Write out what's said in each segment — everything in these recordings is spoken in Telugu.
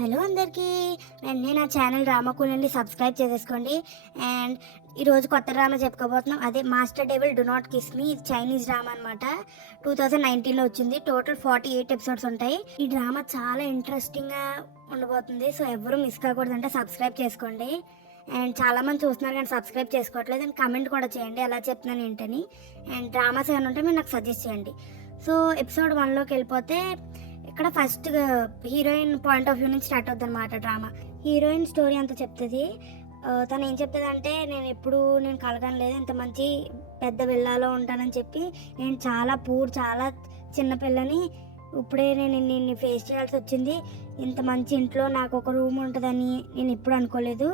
హలో అందరికీ. వెంటనే నా ఛానల్ రామకులండి సబ్స్క్రైబ్ చేసేసుకోండి. అండ్ ఈరోజు కొత్త డ్రామా చెప్పుకోబోతున్నాం. అదే master devil do not kiss me. ఇది చైనీస్ డ్రామా అనమాట. 2019లో వచ్చింది. టోటల్ 48 ఎపిసోడ్స్ ఉంటాయి. ఈ డ్రామా చాలా ఇంట్రెస్టింగ్గా ఉండబోతుంది. సో ఎవరు మిస్ కాకూడదంటే సబ్స్క్రైబ్ చేసుకోండి. అండ్ చాలామంది చూస్తున్నారు కానీ సబ్స్క్రైబ్ చేసుకోవట్లేదు. అండ్ కమెంట్ కూడా చేయండి ఎలా చెప్తున్నాను ఏంటని. అండ్ డ్రామాస్ ఏమైనా ఉంటే మీరు నాకు సజెస్ట్ చేయండి. సో ఎపిసోడ్ 1లోకి వెళ్ళిపోతే ఇక్కడ first heroine point of view నుంచి స్టార్ట్ అవుతుంది అనమాట డ్రామా. హీరోయిన్ స్టోరీ అంతా చెప్తుంది. తను ఏం చెప్తుంది అంటే, నేను కలగనలేదు, ఇంత మంచి పెద్ద విల్లాలో ఉంటానని చెప్పి నేను చాలా చాలా చిన్న పిల్లని, ఇప్పుడే నేను నిన్ను ఫేస్ చేయాల్సి వచ్చింది. ఇంత మంచి ఇంట్లో నాకు ఒక రూమ్ ఉంటుందని నేను ఎప్పుడు అనుకోలేదు.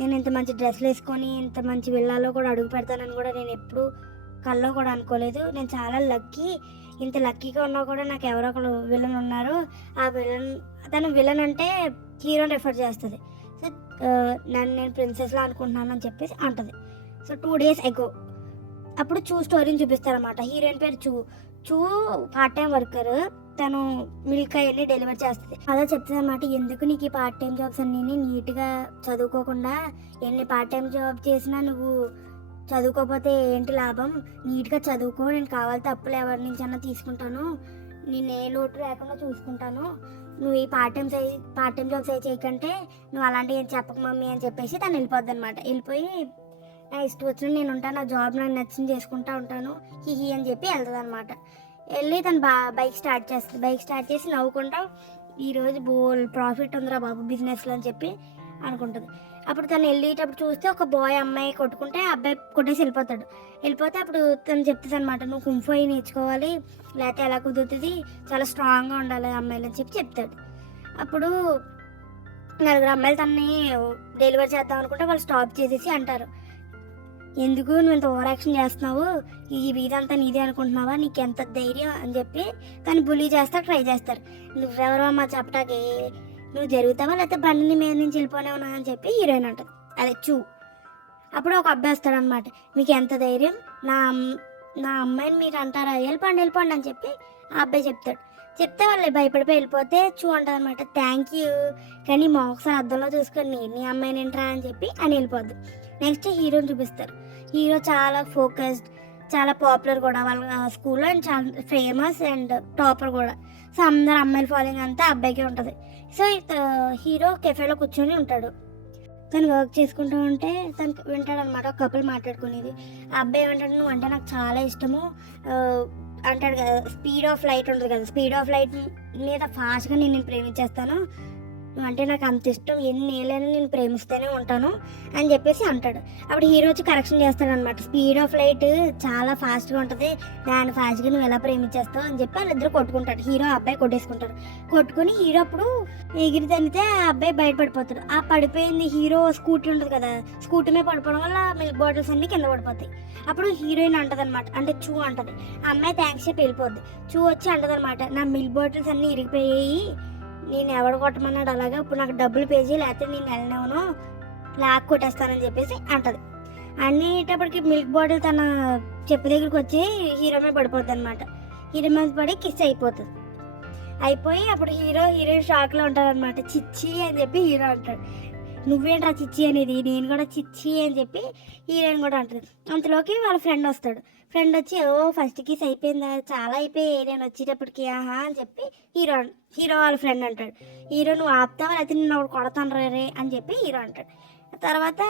నేను ఇంత మంచి డ్రెస్లు వేసుకొని ఇంత మంచి విల్లాలో కూడా అడుగు పెడతానని కూడా నేను ఎప్పుడు కల్లో కూడా అనుకోలేదు. నేను చాలా లక్కీ. ఇంత లక్కీగా ఉన్నా కూడా నాకు ఎవరో ఒకరు విలన్ ఉన్నారు. ఆ తను విలన్ అంటే హీరోని రెఫర్ చేస్తుంది. సో నేను ప్రిన్సెస్లా అనుకుంటున్నాను అని చెప్పేసి అంటుంది. సో 2 days ఎగో అప్పుడు స్టోరీని చూపిస్తారన్నమాట. హీరోయిన్ పేరు చూ పార్ట్ టైం వర్కర్. తను మిల్క్ అవన్నీ డెలివర్ చేస్తుంది. అదే చెప్తుంది అనమాట, ఎందుకు నీకు ఈ పార్ట్ టైం జాబ్స్ అన్నీ నీట్గా చదువుకోకుండా, ఎన్ని పార్ట్ టైం జాబ్ చేసినా నువ్వు చదువుకోకపోతే ఏంటి లాభం, నీట్గా చదువుకో, నేను కావాలంటే అప్పులు ఎవరి నుంచి అన్నా తీసుకుంటాను, నేను ఏ లోటు లేకుండా చూసుకుంటాను, నువ్వు ఈ పార్ట్ టైం జాబ్స్ చేయకంటే నువ్వు అలాంటివి ఏం చెప్పక మమ్మీ అని చెప్పేసి తను వెళ్ళిపోద్ది అనమాట. వెళ్ళిపోయి నా ఇష్టం వచ్చిన నేను ఉంటాను, నా జాబ్ నాకు నచ్చింది చేసుకుంటా ఉంటాను హిహి అని చెప్పి వెళ్తుంది అనమాట. వెళ్ళి తను బైక్ స్టార్ట్ చేసి నవ్వుకుంటా, ఈరోజు ప్రాఫిట్ ఉందిరా బాబు బిజినెస్లో అని చెప్పి అనుకుంటుంది. అప్పుడు తను వెళ్ళేటప్పుడు చూస్తే ఒక బాయ్ అమ్మాయి కొట్టుకుంటే ఆ అబ్బాయి కొట్టేసి వెళ్ళిపోతే అప్పుడు తను చెప్తుంది అనమాట, నువ్వు కుంఫు అయి నేర్చుకోవాలి, లేకపోతే ఎలా కుదురుతుంది, చాలా స్ట్రాంగ్గా ఉండాలి అమ్మాయిలు అని చెప్తాడు. అప్పుడు 4 అమ్మాయిలు తనని డెలివరీ చేద్దాం అనుకుంటే వాళ్ళు స్టాప్ చేసేసి అంటారు, ఎందుకు నువ్వు ఇంత ఓవర్ యాక్షన్ చేస్తున్నావు, ఈ వీధంతా నీదే అనుకుంటున్నావా, నీకు ఎంత ధైర్యం అని చెప్పి తను బులీ ట్రై చేస్తారు. నువ్వెవరో అమ్మా చెప్పటానికి, నువ్వు జరుగుతావా లేకపోతే బండిని మీద నుంచి వెళ్ళిపోనేవునా అని చెప్పి హీరోయిన్ అంటుంది. అదే అప్పుడు ఒక అబ్బాయి వస్తాడనమాట, మీకు ఎంత ధైర్యం, నా అమ్మాయిని మీరు అంటారా, వెళ్ళిపోండి అని చెప్పి ఆ అబ్బాయి చెప్తే వాళ్ళు భయపడిపోయి వెళ్ళిపోతే అంటుంది అనమాట, థ్యాంక్ యూ, కానీ మా ఒకసారి అద్దంలో చూసుకొని నీ అమ్మాయిని ఏంట్రా అని చెప్పి అని వెళ్ళిపోద్ది. నెక్స్ట్ హీరోని చూపిస్తారు. హీరో చాలా ఫోకస్డ్, చాలా పాపులర్ కూడా వాళ్ళ స్కూల్లో, అండ్ చాలా ఫేమస్ అండ్ టాపర్ కూడా. సో అందరు అమ్మాయిల ఫాలోయింగ్ అంతా అబ్బాయికే ఉంటుంది. సో హీరో కెఫేలో కూర్చొని ఉంటాడు. తను వర్క్ చేసుకుంటూ ఉంటే తను వింటాడు అనమాట ఒక కపుల్ మాట్లాడుకునేది. ఆ అబ్బాయి ఏమంటాడు, నువ్వు అంటే నాకు చాలా ఇష్టము అంటాడు కదా, స్పీడ్ ఆఫ్ లైట్ ఉంటుంది కదా, స్పీడ్ ఆఫ్ లైట్ మీద ఫాస్ట్గా నేను ప్రేమించేస్తాను, అంటే నాకు అంత ఇష్టం, ఎన్ని ఏళ్ళైనా నేను ప్రేమిస్తూనే ఉంటాను అని చెప్పేసి అంటాడు. అప్పుడు హీరో వచ్చి కరెక్షన్ చేస్తాడు అనమాట, స్పీడ్ ఆఫ్ లైట్ చాలా ఫాస్ట్గా ఉంటుంది, దాన్ని ఫాస్ట్గా నువ్వు ఎలా ప్రేమించేస్తావు అని చెప్పి వాళ్ళిద్దరు కొట్టుకుంటాడు. హీరో అబ్బాయి కొట్టుకుని హీరో అప్పుడు ఎగిరి తనితే ఆ అబ్బాయి బయటపడిపోతాడు. ఆ పడిపోయింది హీరో స్కూటీ ఉంటుంది కదా, స్కూటీ మీద పడిపోవడం వల్ల మిల్క్ బాటిల్స్ అన్ని కింద పడిపోతాయి. అప్పుడు హీరోయిన్ అంటది అనమాట, అంటే అంటది, ఆ అమ్మాయి థ్యాంక్స్ చెప్పి వెళ్ళిపోద్ది. వచ్చి అంటది అనమాట, నా మిల్క్ బాటిల్స్ అన్ని ఇరిగిపోయాయి, నేను ఎవడు కొట్టమన్నాడు అలాగా, ఇప్పుడు నాకు డబ్బులు పే చేయి, లేకపోతే నేను వెళ్ళినాను లాక్ కొట్టేస్తానని చెప్పేసి అంటది. అనేటప్పటికి మిల్క్ బాటిల్ తన చెప్పు దగ్గరికి వచ్చి హీరో మీద పడిపోద్ది అనమాట. హీరో మీద పడి కిస్ అయిపోయి అప్పుడు హీరోయిన్ షాక్లో ఉంటారనమాట. చిచ్చి అని చెప్పి హీరో అంటాడు, నువ్వేంట్రా చిచ్చి అనేది, నేను కూడా చిచ్చి అని చెప్పి హీరోయిన్ కూడా అంటుంది. అంతలోకి వాళ్ళ ఫ్రెండ్ వచ్చి ఫస్ట్ కిస్ అయిపోయిందా, చాలా అయిపోయాయి నేను వచ్చేటప్పటికి ఆహా అని చెప్పి హీరో వాళ్ళ ఫ్రెండ్ అంటాడు. హీరో నువ్వు ఆపుతావా అయితే నేను ఒకటి కొడతాను రే అని చెప్పి హీరో అంటాడు. తర్వాత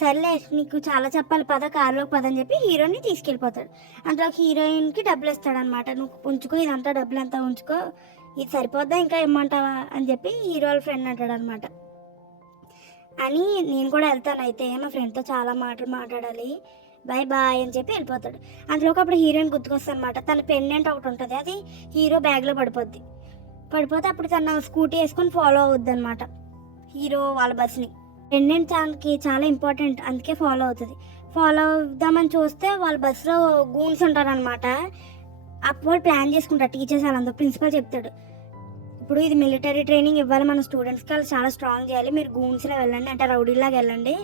సర్లే నీకు చాలా చెప్పాలి పద, కారులోకి పద అని చెప్పి హీరోని తీసుకెళ్ళిపోతాడు. అంతలోకి హీరోయిన్కి డబ్బులు ఇస్తాడనమాట, నువ్వు ఉంచుకో, ఇదంతా డబ్బులంతా ఉంచుకో, ఇది సరిపోద్దా ఇంకా ఇమ్మంటావా అని చెప్పి హీరో వాళ్ళ ఫ్రెండ్ అంటాడు అనమాట. అని నేను కూడా వెళ్తాను అయితే, మా ఫ్రెండ్తో చాలా మాటలు మాట్లాడాలి, బాయ్ అని చెప్పి వెళ్ళిపోతాడు. అందులోకి అప్పుడు హీరోయిన్ గుర్తుకొస్తుంది అనమాట, తన పెండెంట్ ఒకటి ఉంటుంది, అది హీరో బ్యాగ్లో పడిపోతే అప్పుడు తన స్కూటీ వేసుకొని ఫాలో అవుద్ది అనమాట హీరో వాళ్ళ బస్ని. పెండెంట్ తనకి చాలా ఇంపార్టెంట్, అందుకే ఫాలో అవుదామని చూస్తే వాళ్ళ బస్సులో గూన్స్ ఉంటారనమాట. అప్పుడు ప్లాన్ చేసుకుంటారు టీచర్స్ వాళ్ళందరూ. ప్రిన్సిపల్ చెప్తాడు, ఇప్పుడు ఇది మిలిటరీ ట్రైనింగ్ ఇవ్వాలి మన స్టూడెంట్స్కి, వాళ్ళు చాలా స్ట్రాంగ్ చేయాలి, మీరు గూన్స్లో వెళ్ళండి, అంటే రౌడీలాగా వెళ్ళండి,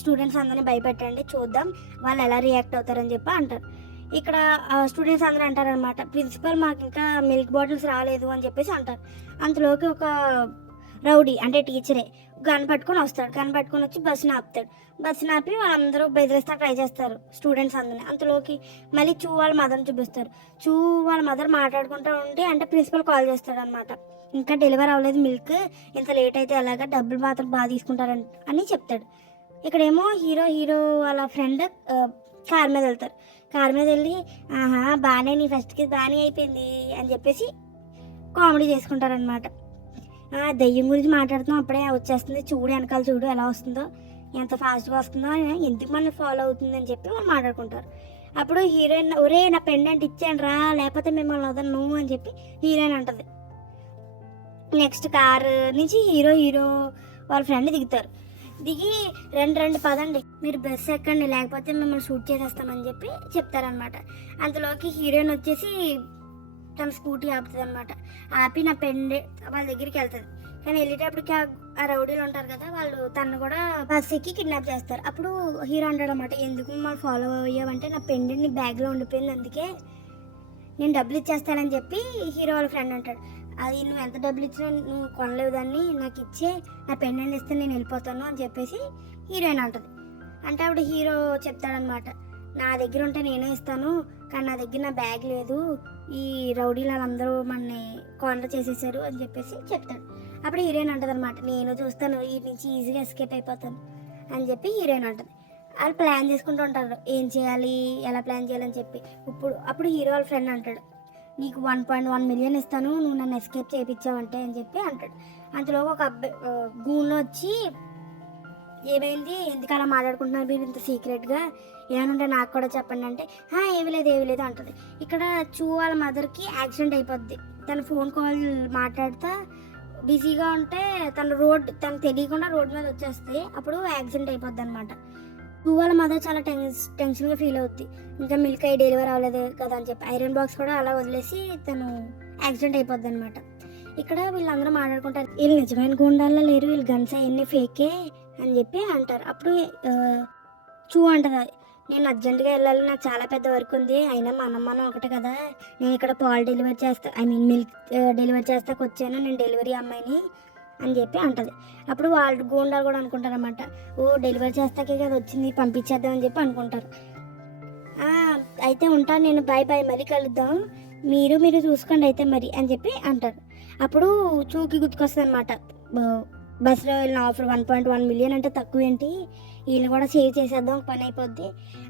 స్టూడెంట్స్ అందరినీ భయపెట్టండి, చూద్దాం వాళ్ళు ఎలా రియాక్ట్ అవుతారని చెప్పి అంటారు. ఇక్కడ స్టూడెంట్స్ అందరూ అంటారనమాట, ప్రిన్సిపల్ మాకు ఇంకా మిల్క్ బాటిల్స్ రాలేదు అని చెప్పేసి అంటారు. అంతలోకి ఒక రౌడీ అంటే టీచరే గన్ పట్టుకొని వస్తాడు. గన్ పట్టుకొని వచ్చి బస్సుని ఆపుతాడు. బస్సుని ఆపి వాళ్ళందరూ బెదిరిస్తా ట్రై చేస్తారు స్టూడెంట్స్ అందరినీ. అంతలోకి మళ్ళీ చూ వాళ్ళ మదర్ని చూపిస్తారు. చూ వాళ్ళ మదర్ మాట్లాడుకుంటూ ఉంటే అంటే ప్రిన్సిపల్ కాల్ చేస్తాడు అనమాట. ఇంకా డెలివరీ అవ్వలేదు మిల్క్, ఇంత లేట్ అయితే ఎలాగా, డబ్బులు మాత్రం బాగా తీసుకుంటారని అని చెప్తాడు. ఇక్కడేమో హీరో వాళ్ళ ఫ్రెండ్ కార్ మీద వెళ్తారు. కార్ మీద వెళ్ళి ఆహా బాగానే నీ ఫస్ట్కి బాగానే అయిపోయింది అని చెప్పేసి కామెడీ చేసుకుంటారనమాట. దయ్యం గురించి మాట్లాడుతున్నాం అప్పుడే వచ్చేస్తుంది, చూడు వెనకాల చూడు ఎలా వస్తుందో, ఎంత ఫాస్ట్గా వస్తుందో, ఎందుకు మన ఫాలో అవుతుంది అని చెప్పి వాళ్ళు మాట్లాడుకుంటారు. అప్పుడు హీరోయిన్ ఒరే నా పెండెంట్ ఇచ్చాను రా లేకపోతే మిమ్మల్ని వదలను అని చెప్పి హీరోయిన్ అంటుంది. నెక్స్ట్ కార్ నుంచి హీరో వాళ్ళ ఫ్రెండ్ దిగుతారు. దిగి రెండు పదండి మీరు బస్ ఎక్కండి లేకపోతే మిమ్మల్ని షూట్ చేసేస్తామని చెప్పి చెప్తారనమాట. అంతలోకి హీరోయిన్ వచ్చేసి తన స్కూటీ ఆపుతుంది అనమాట. ఆపి నా పెండెంట్ వాళ్ళ దగ్గరికి వెళ్తుంది. కానీ వెళ్ళేటప్పటికి ఆ రౌడీలు ఉంటారు కదా వాళ్ళు తను కూడా బస్ ఎక్కి కిడ్నాప్ చేస్తారు. అప్పుడు హీరో అంటాడు అనమాట, ఎందుకు మిమ్మల్ని ఫాలో అయ్యావంటే నా పెండెంట్ నీ బ్యాగ్లో ఉండిపోయింది, అందుకే నేను డబ్బులు ఇచ్చేస్తానని చెప్పి హీరో వాళ్ళ ఫ్రెండ్ అంటాడు. అది నువ్వు ఎంత డబ్బులు ఇచ్చినా నువ్వు కొనలేవు దాన్ని, నాకు ఇచ్చే నా పెండెంట్ ఇస్తే నేను వెళ్ళిపోతాను అని చెప్పేసి హీరోయిన్ అంటుంది. అంటే అప్పుడు హీరో చెప్తాడనమాట, నా దగ్గర ఉంటే నేనే ఇస్తాను కానీ నా దగ్గర నా బ్యాగ్ లేదు, ఈ రౌడీలు వాళ్ళందరూ మనని కార్నర్ చేసేసారు అని చెప్పేసి చెప్తాడు. అప్పుడు హీరోయిన్ అంటుంది అనమాట, నేను చూస్తాను వీటి నుంచి ఈజీగా ఎస్కేప్ అయిపోతాను అని చెప్పి హీరోయిన్ అంటుంది. వాళ్ళు ప్లాన్ చేసుకుంటూ ఉంటారు ఏం చేయాలి ఎలా ప్లాన్ చేయాలని చెప్పి. అప్పుడు హీరో వాళ్ళ ఫ్రెండ్ అంటాడు, నీకు 1.1 మిలియన్ ఇస్తాను నువ్వు నన్ను ఎస్కేప్ చేయించావంటే అని చెప్పి అంటాడు. అంతలో ఒక అబ్బాయి గూన్లో వచ్చి ఏమైంది ఎందుకు అలా మాట్లాడుకుంటున్నారు మీరు ఇంత సీక్రెట్గా, ఏమనుంటే నాకు కూడా చెప్పండి అంటే ఏమీ లేదు అంటుంది. ఇక్కడ చూ వాళ్ళ మదర్కి యాక్సిడెంట్ అయిపోద్ది. తన ఫోన్ కాల్ మాట్లాడుతా బిజీగా ఉంటే తను తెలియకుండా రోడ్ మీద వచ్చేస్తే అప్పుడు యాక్సిడెంట్ అయిపోద్ది అనమాట. చూ వాళ్ళ మదర్ చాలా టెన్షన్గా ఫీల్ అవుద్ది. ఇంకా మిల్క్ అయ్యి డెలివరీ అవ్వలేదు కదా అని చెప్పి ఐరన్ బాక్స్ కూడా అలా వదిలేసి తను యాక్సిడెంట్ అయిపోద్ది అనమాట. ఇక్కడ వీళ్ళందరూ మాట్లాడుకుంటారు, వీళ్ళు నిజమైన గుండాల్లో లేరు, వీళ్ళు గన్స్ అవన్నీ ఫేకే అని చెప్పి అంటారు. అప్పుడు చూ అంటది, నేను అర్జెంటుగా వెళ్ళాలి, నాకు చాలా పెద్ద వర్క్ ఉంది, అయినా మనం ఒకటే కదా, నేను ఇక్కడ పాలు డెలివరీ చేస్తా మిల్క్ డెలివరీ చేస్తాకు వచ్చాను, నేను డెలివరీ అమ్మాయిని అని చెప్పి అంటది. అప్పుడు వాళ్ళు గూండాలు కూడా అనుకుంటారు అనమాట, డెలివరీ చేస్తాకే కదా వచ్చింది పంపించేద్దాం అని చెప్పి అనుకుంటారు. అయితే ఉంటాను నేను, బాయ్ మళ్ళీ కలుద్దాం, మీరు చూసుకోండి అయితే మరి అని చెప్పి అంటారు. అప్పుడు చూకి గుర్తుకొస్తుంది అనమాట, బస్సులో వెళ్ళిన ఆఫర్ 1.1 మిలియన్ అంటే తక్కువ ఏంటి, వీళ్ళు కూడా సేవ్ చేసేద్దాం పని అయిపోద్ది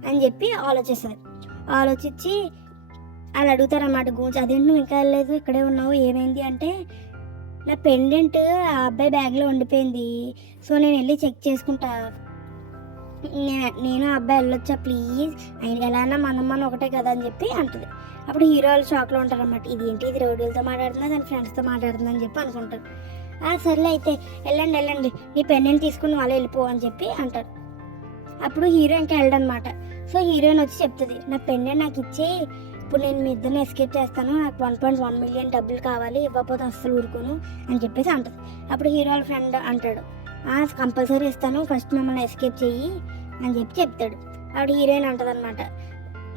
అని చెప్పి ఆలోచించి వాళ్ళు అడుగుతారన్నమాట గూంచి, అదేంటి నువ్వు ఇంకా వెళ్ళలేదు ఇక్కడే ఉన్నావు ఏమైంది అంటే, నా పెండెంట్ ఆ అబ్బాయి బ్యాగ్లో ఉండిపోయింది, సో నేను వెళ్ళి చెక్ చేసుకుంటా, నేను ఆ అబ్బాయి వెళ్ళొచ్చా ప్లీజ్, ఎలా అన్నా మనం ఒకటే కదా అని చెప్పి అంటుంది. అప్పుడు హీరో వాళ్ళు షాక్లో ఉంటారన్నమాట, ఇది రౌడీలతో మాట్లాడుతుందా దాని ఫ్రెండ్స్తో మాట్లాడుతుందా అని చెప్పి అనుకుంటారు. సర్లే అయితే వెళ్ళండి నీ పెండెంట్ తీసుకుని వాళ్ళు వెళ్ళిపో అని చెప్పి అంటారు. అప్పుడు హీరో ఇంకా వెళ్ళడనమాట. సో హీరోయిన్ వచ్చి చెప్తుంది, నా పెండెంట్ నాకు ఇచ్చే, ఇప్పుడు నేను మీ ఇద్దరిని ఎస్కేప్ చేస్తాను, నాకు 1.1 మిలియన్ డబ్బులు కావాలి, ఇవ్వకపోతే అస్సలు ఊరుకోను అని చెప్పేసి అంటుంది. అప్పుడు హీరో వాళ్ళ ఫ్రెండ్ అంటాడు, కంపల్సరీ ఇస్తాను, ఫస్ట్ మమ్మల్ని ఎస్కేప్ చెయ్యి అని చెప్పి చెప్తాడు. అప్పుడు హీరోయిన్ అంటుంది అనమాట,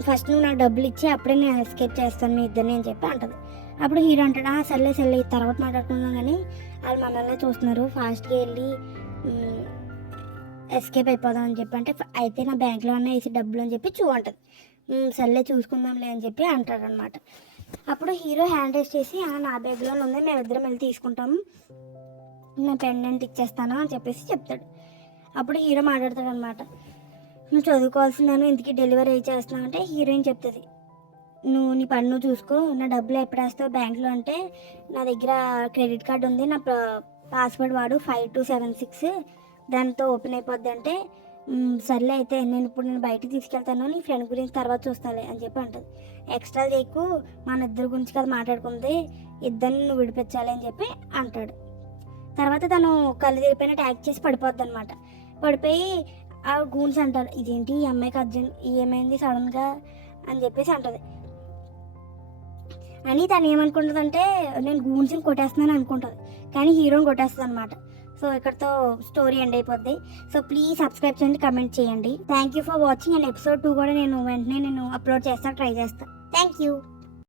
ఫస్ట్ నువ్వు నాకు డబ్బులు ఇచ్చి అప్పుడే నేను ఎస్కేప్ చేస్తాను మీ ఇద్దరిని అని చెప్పి అంటుంది. అప్పుడు హీరో అంటాడు, సర్లే తర్వాత మాట్లాడుతున్నాం కానీ వాళ్ళు మమ్మల్ని చూస్తున్నారు, ఫాస్ట్గా వెళ్ళి ఎస్కేప్ అయిపోదాం అని చెప్పి అంటే, అయితే నా బ్యాంక్లో ఉన్న వేసి డబ్బులు అని చెప్పి అంటుంది. సర్లే చూసుకుందాంలే అని చెప్పి అంటారనమాట. అప్పుడు హీరో హ్యాండ్ రైస్ చేసి, నా బ్యాగ్లో ఉంది మేమిద్దరం వెళ్ళి తీసుకుంటాము, నా పెండెంట్ ఇచ్చేస్తాను అని చెప్పేసి చెప్తాడు. అప్పుడు హీరో మాట్లాడతాడు అనమాట, నువ్వు చదువుకోవాల్సిందాను ఇంటికి డెలివరీ చేస్తున్నావు అంటే హీరోయిన్ చెప్తుంది, నువ్వు నీ పని నువ్వు చూసుకో, నా డబ్బులు ఎప్పుడు వేస్తావు బ్యాంక్లో అంటే, నా దగ్గర క్రెడిట్ కార్డు ఉంది, నా పాస్వర్డ్ వాడు 5276 దాంతో ఓపెన్ అయిపోద్ది అంటే, సర్లే అయితే నేను బయటికి తీసుకెళ్తాను, నీ ఫ్రెండ్ గురించి తర్వాత చూస్తాలే అని చెప్పి అంటుంది. ఎక్స్ట్రా చేయకు, మన ఇద్దరి గురించి కదా మాట్లాడుకుంది, ఇద్దరిని నువ్వు విడిపించాలి అని చెప్పి అంటాడు. తర్వాత తను కళ్ళు తిరిగిపోయినట్టు యాక్ట్ చేసి పడిపోద్ది అనమాట. పడిపోయి ఆ గూన్స్ అంటారు, ఇదేంటి ఈ అమ్మాయికి అర్జెంట్ ఏమైంది సడన్గా అని చెప్పేసి అంటుంది. అని తను ఏమనుకుంటుందంటే నేను గూన్స్ని కొట్టేస్తున్నాను అనుకుంటుంది, కానీ హీరోని కొట్టేస్తుంది అనమాట. సో ఇక్కడతో స్టోరీ ఎండ్ అయిపోద్ది. సో ప్లీజ్ సబ్స్క్రైబ్ చేయండి, కమెంట్ చేయండి. Thank you for watching. And episode 2 కూడా వెంటనే అప్లోడ్ చేస్తాను, ట్రై చేస్తాను. Thank you.